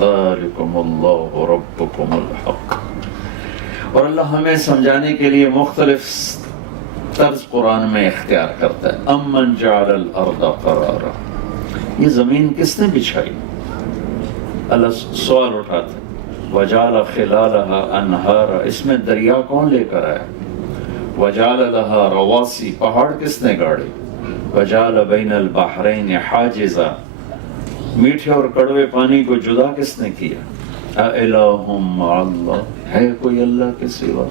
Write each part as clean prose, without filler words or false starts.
ذالکم اللہ ربکم الحق. اور اللہ ہمیں سمجھانے کے لیے مختلف طرز قرآن میں اختیار کرتا ہے. امن جعل الارض قرارا، یہ زمین کس نے بچھائی؟ اللہ سوال اٹھاتا ہے. وجعل خلالها انہارا، اس میں دریا کون لے کر آیا؟ وجعل لها رواسی، پہاڑ کس نے گاڑے؟ وجعل بین البحرین حاجزا، میٹھے اور کڑوے پانی کو جدا کس نے کیا؟ اِلٰہٌ مع اللہ، ہے کوئی اللہ کے سوا؟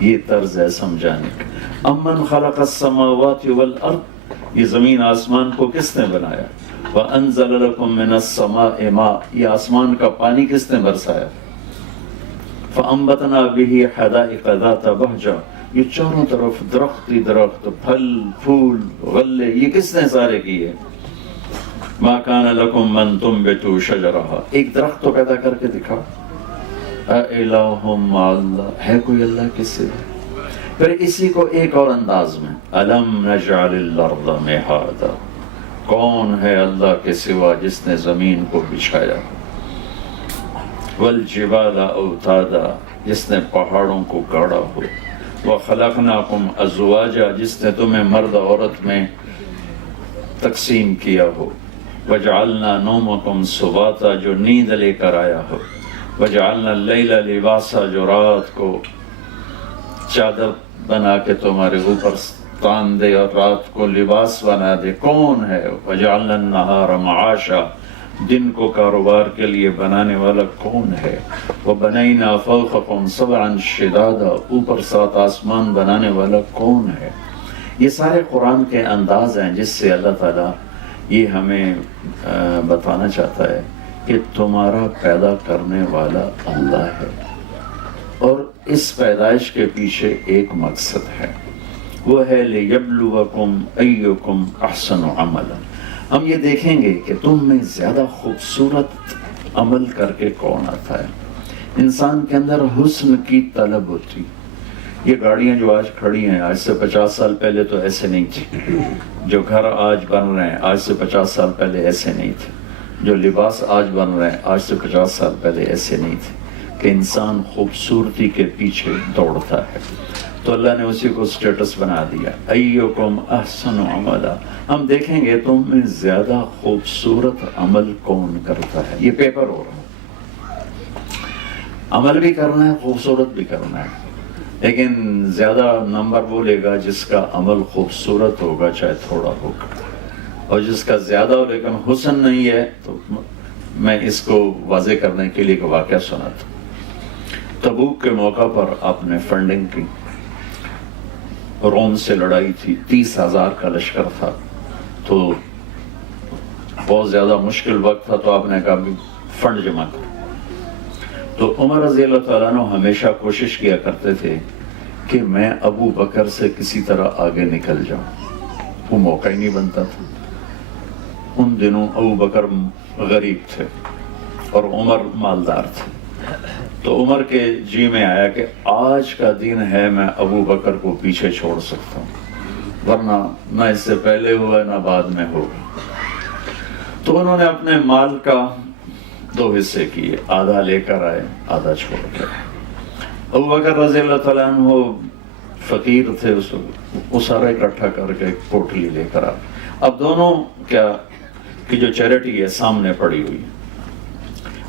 یہ طرز ہے سمجھانے کا. امن خلق السماوات والارض، یہ زمین آسمان کو کس نے بنایا؟ وَأَنزَلَ لَكُم مِّنَ السَّمَاءِ مَاءً، یہ آسمان کا پانی کس نے برسایا؟ فَأَنبَتْنَا بِهِ حَدَائِقَ ذَاتَ بَهْجَةٍ، یہ چاروں طرف درخت ہی درخت، پھل پھول غلے، یہ کس نے سارے کیے؟ مَا كَانَ لَكُم مَّن تُنبِتُوا شَجَرَهَا، ایک درخت تو پیدا کر کے دکھا. اِلٰہٌ مع اللہ، ہے کوئی اللہ کے سوا؟ پھر اسی کو ایک اور انداز میں، أَلَمْ نَجْعَلِ الْأَرْضَ مِهَادًا، کون ہے اللہ کے سوا جس نے زمین کو بچھایا؟ والجبال اوتادا، جس نے پہاڑوں کو گاڑا ہو. وخلقناکم ازواجا، جس نے تمہیں مرد عورت میں تقسیم کیا ہو. وجعلنا نومکم سباتا، جو نیند لے کر آیا ہو. وجعلنا اللیل لباسا، جو رات کو چادر بنا کے تمہارے اوپر تان دے اور رات کو لباس بنا دے. کون ہے؟ وجعلنا النہار معاشا، دن کو کاروبار کے لیے بنانے والا کون ہے؟ وبنینا فوقکم سبعا شدادا، اوپر 7 آسمان بنانے والا کون ہے؟ یہ سارے قرآن کے انداز ہیں جس سے اللہ تعالیٰ یہ ہمیں بتانا چاہتا ہے کہ تمہارا پیدا کرنے والا اللہ ہے، اور اس پیدائش کے پیچھے ایک مقصد ہے، وہ ہے لِيَبْلُوَكُمْ أَيُّكُمْ أَحْسَنُ عَمَلًا. ہم یہ دیکھیں گے کہ تم میں زیادہ خوبصورت عمل کر کے کون آتا ہے. انسان کے اندر حسن کی طلب ہوتی. یہ گاڑیاں جو آج کھڑی ہیں، آج سے 50 سال پہلے تو ایسے نہیں تھی. جو گھر آج بن رہے ہیں، آج سے 50 سال پہلے ایسے نہیں تھے. جو لباس آج بن رہے ہیں، آج سے 50 سال پہلے ایسے نہیں تھے. کہ انسان خوبصورتی کے پیچھے دوڑتا ہے، تو اللہ نے اسی کو سٹیٹس بنا دیا. ایکم احسن عملا، ہم دیکھیں گے تم میں زیادہ خوبصورت عمل کون کرتا ہے. یہ پیپر ہو رہا ہے، عمل بھی کرنا ہے، خوبصورت بھی کرنا ہے، لیکن زیادہ نمبر وہ لے گا جس کا عمل خوبصورت ہوگا چاہے تھوڑا ہوگا، اور جس کا زیادہ ہو لیکن حسن نہیں ہے. تو میں اس کو واضح کرنے کے لیے ایک واقعہ سناتا ہوں. تبوک کے موقع پر آپ نے فنڈنگ کی، روم سے لڑائی تھی، 30,000 کا لشکر تھا، تو بہت زیادہ مشکل وقت تھا. تو آپ نے کہا بھی فنڈ جمع کرو. تو عمر رضی اللہ تعالیٰ عنہ ہمیشہ کوشش کیا کرتے تھے کہ میں ابو بکر سے کسی طرح آگے نکل جاؤں. وہ موقع ہی نہیں بنتا تھا. ان دنوں ابو بکر غریب تھے اور عمر مالدار تھے. تو عمر کے جی میں آیا کہ آج کا دن ہے میں ابو بکر کو پیچھے چھوڑ سکتا ہوں، ورنہ نہ اس سے پہلے ہوا نہ بعد میں ہوگا. تو انہوں نے اپنے مال کا 2 حصے کیے، آدھا لے کر آئے، آدھا چھوڑ کے. ابو بکر رضی اللہ تعالیٰ عنہ فقیر تھے، وہ سارا اکٹھا کر کے ایک پوٹلی لے کر آئے. اب دونوں کیا کہ جو چیریٹی ہے سامنے پڑی ہوئی.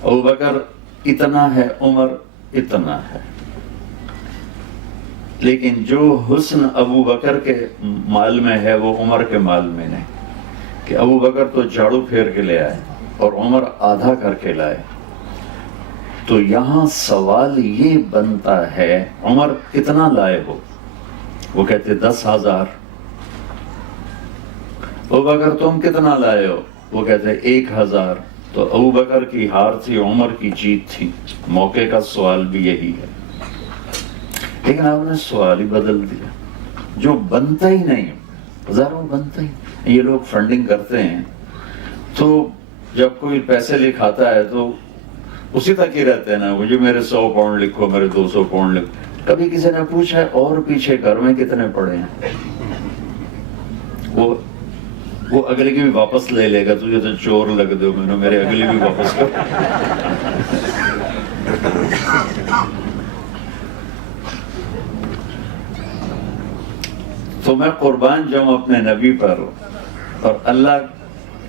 ابو بکر اتنا ہے، عمر اتنا ہے، لیکن جو حسن ابو بکر کے مال میں ہے وہ عمر کے مال میں نہیں. کہ ابو بکر تو جھاڑو پھیر کے لے آئے اور عمر آدھا کر کے لائے. تو یہاں سوال یہ بنتا ہے عمر کتنا لائے ہو؟ وہ کہتے 10,000. ابو بکر تم کتنا لائے ہو؟ وہ کہتے 1,000. تو ابو بکر کی ہار تھی، عمر کی جیت تھی. موقع کا سوال بھی یہی ہے، لیکن آپ نے سوال ہی بدل دیا. جو بنتا ہی نہیں، ہزاروں بنتا ہی. یہ لوگ فنڈنگ کرتے ہیں تو جب کوئی پیسے لکھاتا ہے تو اسی تک ہی رہتے ہیں نا. مجھے میرے 100 پاؤنڈ لکھو، میرے 200 پاؤنڈ لکھو. کبھی کسی نے پوچھا ہے اور پیچھے گھر میں کتنے پڑے ہیں؟ وہ اگلے کی بھی واپس لے لے گا. تجھے تو چور لگ دو، میرے اگلے بھی واپس کر. تو میں قربان جاؤں اپنے نبی پر، اور اللہ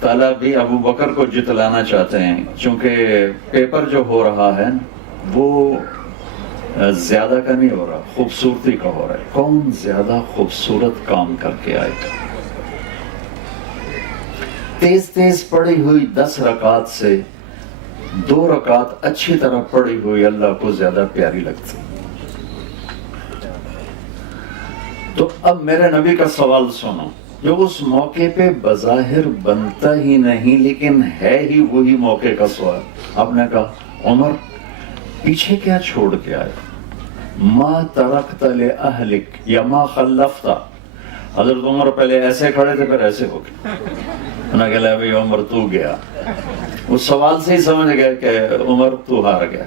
تعالیٰ بھی ابو بکر کو جتلانا چاہتے ہیں، چونکہ پیپر جو ہو رہا ہے وہ زیادہ کا نہیں ہو رہا، خوبصورتی کا ہو رہا ہے، کون زیادہ خوبصورت کام کر کے آئے گا۔ تیز تیز پڑھی ہوئی 10 رکعت سے 2 رکعت اچھی طرح پڑھی ہوئی اللہ کو زیادہ پیاری لگتی۔ تو اب میرے نبی کا سوال سنو، جو اس موقع پہ بظاہر بنتا ہی نہیں لیکن ہے ہی وہی موقع کا سوال۔ آپ نے کہا عمر پیچھے کیا چھوڑ کے آئے؟ ما ترکت لأہلک یا ما خلفت۔ حضرت عمر پہلے ایسے کھڑے تھے پھر ایسے ہو گئے، انہوں نے کہا بھئی عمر تو گیا، اس سوال سے ہی سمجھ گئے کہ عمر تو ہار گیا۔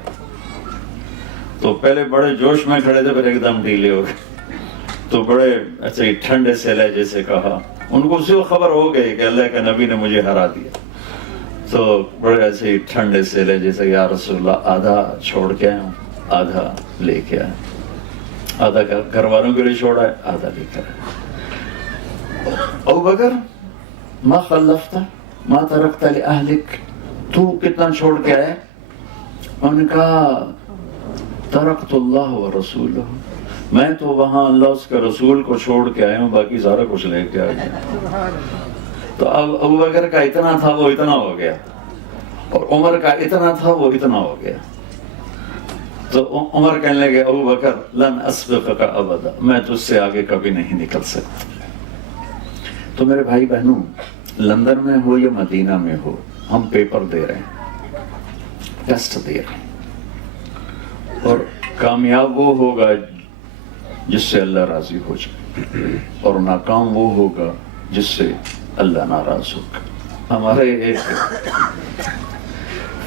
تو پہلے بڑے جوش میں کھڑے تھے پھر ایک دم ڈھیلے ہو گئے، تو بڑے ایسے ہی ٹھنڈے سے لہجے سے کہا، ان کو اسی وقت خبر ہو گئی کہ اللہ کے نبی نے مجھے ہرا دیا، تو بڑے ایسے ہی ٹھنڈے سے لہجے سے یا رسول اللہ آدھا چھوڑ کے آیا ہوں، آدھا لے کے آیا، آدھا گھر والوں کے لیے چھوڑا ہے، آدھا لے کے آیا۔ ابو بکر ما خلفت ما ترکت لأہلک، تو کتنا چھوڑ کے آئے؟ انہوں نے کہا ترکت اللہ و رسولہ، میں تو وہاں اللہ اس کے رسول کو چھوڑ کے آیا ہوں، باقی سارا کچھ لے کے آیا۔ تو اب ابو بکر کا اتنا تھا وہ اتنا ہو گیا، اور عمر کا اتنا تھا وہ اتنا ہو گیا۔ تو عمر کہنے لگے ابو بکر لن اسبقک ابدا، میں تجھ سے آگے کبھی نہیں نکل سکتا۔ تو میرے بھائی بہنوں، لندن میں ہو یا مدینہ میں ہو، ہم پیپر دے رہے ہیں، ٹیسٹ دے رہے ہیں، اور کامیاب وہ ہوگا جس سے اللہ راضی ہو جائے، اور ناکام وہ ہوگا جس سے اللہ ناراض ہوگا۔ ہمارے ایک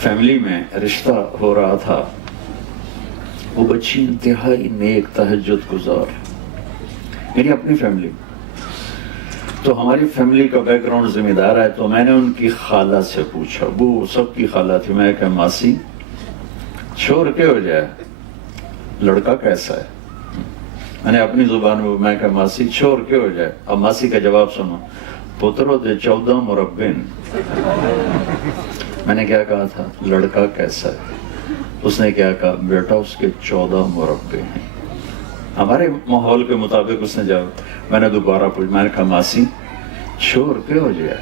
فیملی میں رشتہ ہو رہا تھا، وہ بچی انتہائی نیک تہجد گزار، میری اپنی فیملی، تو ہماری فیملی کا بیک گراؤنڈ ذمہ دار ہے۔ تو میں نے ان کی خالہ سے پوچھا، وہ سب کی خالہ تھی، میں کہا ماسی چھوڑ کے ہو جائے لڑکا کیسا ہے؟ میں نے اپنی زبان میں کہا ماسی چھوڑ کے ہو جائے۔ اب ماسی کا جواب سنو، پترو دے 14 مربین۔ میں نے کیا کہا تھا؟ لڑکا کیسا ہے؟ اس نے کیا کہا؟ بیٹا اس کے 14 مربے ہیں۔ ہمارے ماحول کے مطابق اس نے جواب، میں نے دوبارہ پوچھا، میں نے کہا ماسی چھوڑ کے ہو جائے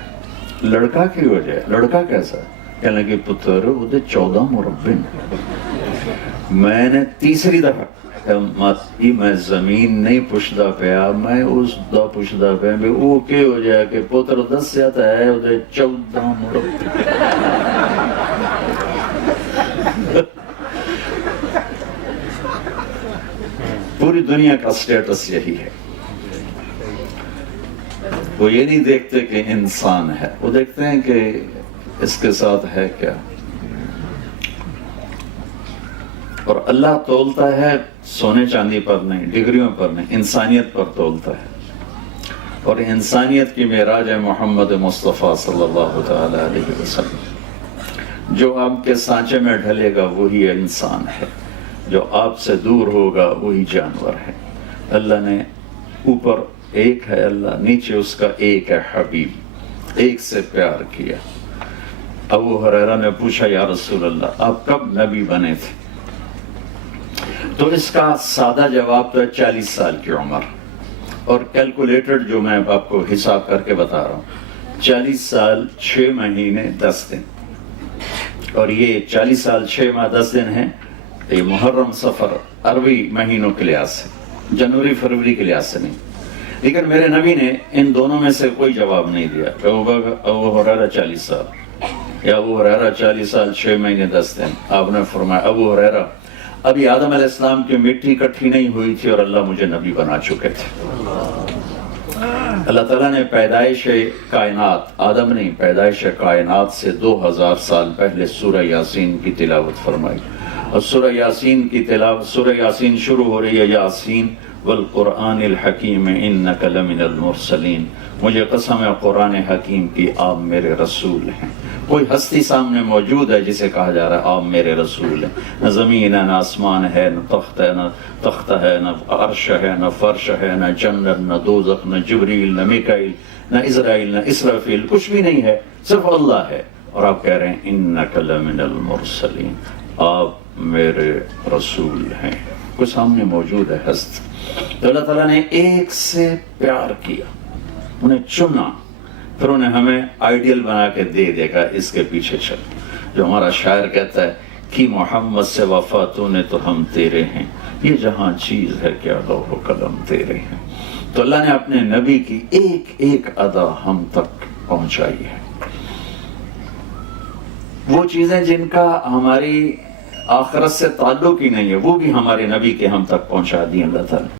لڑکا کی ہو جائے، لڑکا کیسا؟ کہنے لگی پتر وہ دے 14 مربے ہیں۔ میں نے تیسری دفعہ ماسی میں زمین نہیں پوچھتا پیا، میں اس دا پوچھتا پیا بھی وہ کی ہو جائے کہ پتر 10 جاتا ہے وہ دے 14 مربے۔ پوری دنیا کا سٹیٹس یہی ہے، وہ یہ نہیں دیکھتے کہ انسان ہے، وہ دیکھتے ہیں کہ اس کے ساتھ ہے کیا۔ اور اللہ تولتا ہے سونے چاندی پر نہیں، ڈگریوں پر نہیں، انسانیت پر تولتا ہے، اور انسانیت کی معراج ہے محمد مصطفیٰ صلی اللہ تعالی علیہ وسلم۔ جو آپ کے سانچے میں ڈھلے گا وہی انسان ہے، جو آپ سے دور ہوگا وہی جانور ہے۔ اللہ نے اوپر ایک ہے اللہ، نیچے اس کا ایک ہے حبیب، ایک سے پیار کیا۔ ابو ہریرہ نے پوچھا یا رسول اللہ آپ کب نبی بنے تھے؟ تو اس کا سادہ جواب تو ہے 40 سال کی عمر، اور کیلکولیٹڈ جو میں آپ کو حساب کر کے بتا رہا ہوں، 40 سال 6 مہینے 10 دن، اور یہ 40 سال 6 ماہ 10 دن ہیں، یہ محرم صفر عربی مہینوں کے لحاظ سے، جنوری فروری کے لحاظ سے نہیں۔ لیکن میرے نبی نے ان دونوں میں سے کوئی جواب نہیں دیا کہ ابو ہریرہ 40 سال یا ابو ہریرہ 40 سال 6 مہینے 10 دن۔ آپ نے فرمایا ابو ہریرہ ابھی آدم علیہ السلام کی مٹی اکٹھی نہیں ہوئی تھی اور اللہ مجھے نبی بنا چکے تھے۔ اللہ تعالیٰ نے پیدائش کائنات، آدم نہیں، پیدائش کائنات سے 2000 سال پہلے سورہ یاسین کی تلاوت فرمائی، اور سورہ یاسین کی تلاوت، سورہ یاسین شروع ہو رہی ہے یاسین والقرآن الحکیم انک لمن المرسلین، مجھے قسم ہے قرآن حکیم کی آپ میرے رسول ہیں۔ کوئی ہستی سامنے موجود ہے جسے کہا جا رہا ہے آپ میرے رسول ہیں؟ نہ زمین ہے، نہ آسمان ہے، نہ تخت ہے، نہ تختہ ہے، نہ عرش ہے، نہ فرش ہے، نہ جنت، نہ دوزخ، نہ جبریل، نہ میکائیل، نہ اسرائیل، نہ اسرافیل، کچھ بھی نہیں ہے، صرف اللہ ہے۔ اور آپ کہہ رہے ہیں انک لمن المرسلین، آپ میرے رسول ہیں۔ کوئی سامنے موجود ہے ہست، تو اللہ تعالیٰ نے ایک سے پیار کیا، انہیں چنا، پھر انہیں ہمیں آئیڈیل بنا کے دے دے گا اس کے پیچھے چل۔ جو ہمارا شاعر کہتا ہے کہ محمد سے وفا تو نے تو ہم تیرے ہیں، یہ جہاں چیز ہے کیا لوح و قلم تیرے ہیں۔ تو اللہ نے اپنے نبی کی ایک ایک ادا ہم تک پہنچائی ہے۔ وہ چیزیں جن کا ہماری آخرت سے تعلق ہی نہیں ہے وہ بھی ہمارے نبی کے ہم تک پہنچا دی اللہ تعالیٰ۔